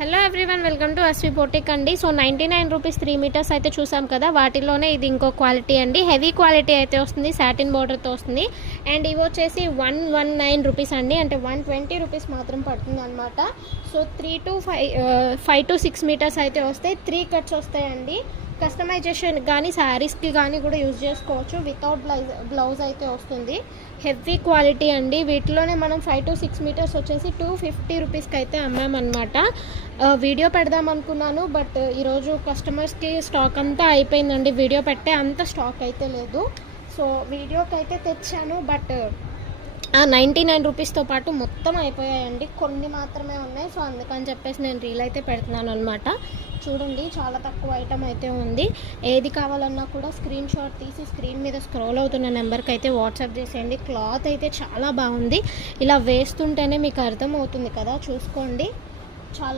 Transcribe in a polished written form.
Hello everyone, welcome to SV boutique అండి. So 99 rupees 3 metres అయితే చూసాం కదా, వాటిలోనే ఇది ఇంకో క్వాలిటీ అండి. హెవీ క్వాలిటీ అయితే వస్తుంది, సాటిన్ బార్డర్తో వస్తుంది. అండ్ ఇవి వచ్చేసి 119 రూపీస్ అండి, అంటే 120 రూపీస్ మాత్రం పడుతుంది అనమాట. సో 5 to 6 మీటర్స్ అయితే వస్తాయి. 3 కట్స్ వస్తాయండి. కస్టమైజేషన్ కానీ శారీస్కి కానీ కూడా యూజ్ చేసుకోవచ్చు. వితౌట్ బ్లౌజ్ అయితే వస్తుంది. హెవీ క్వాలిటీ అండి. వీటిలోనే మనం 5 to 6 మీటర్స్ వచ్చేసి 250 రూపీస్కి అయితే అమ్మామన్నమాట. వీడియో పెడదాం అనుకున్నాను, బట్ ఈరోజు కస్టమర్స్కి స్టాక్ అంతా అయిపోయిందండి. వీడియో పెట్టే అంత స్టాక్ అయితే లేదు. సో వీడియోకి అయితే తెచ్చాను, బట్ 99 రూపీస్తో పాటు మొత్తం అయిపోయాయండి. కొన్ని మాత్రమే ఉన్నాయి. సో అందుకని చెప్పేసి నేను రీల్ అయితే పెడుతున్నాను అనమాట. చూడండి, చాలా తక్కువ ఐటమ్ అయితే ఉంది. ఏది కావాలన్నా కూడా స్క్రీన్ షాట్ తీసి స్క్రీన్ మీద స్క్రోల్ అవుతున్న నెంబర్కి అయితే వాట్సాప్ చేసేయండి. క్లాత్ అయితే చాలా బాగుంది. ఇలా వేస్తుంటేనే మీకు అర్థమవుతుంది కదా, చూసుకోండి. చాలా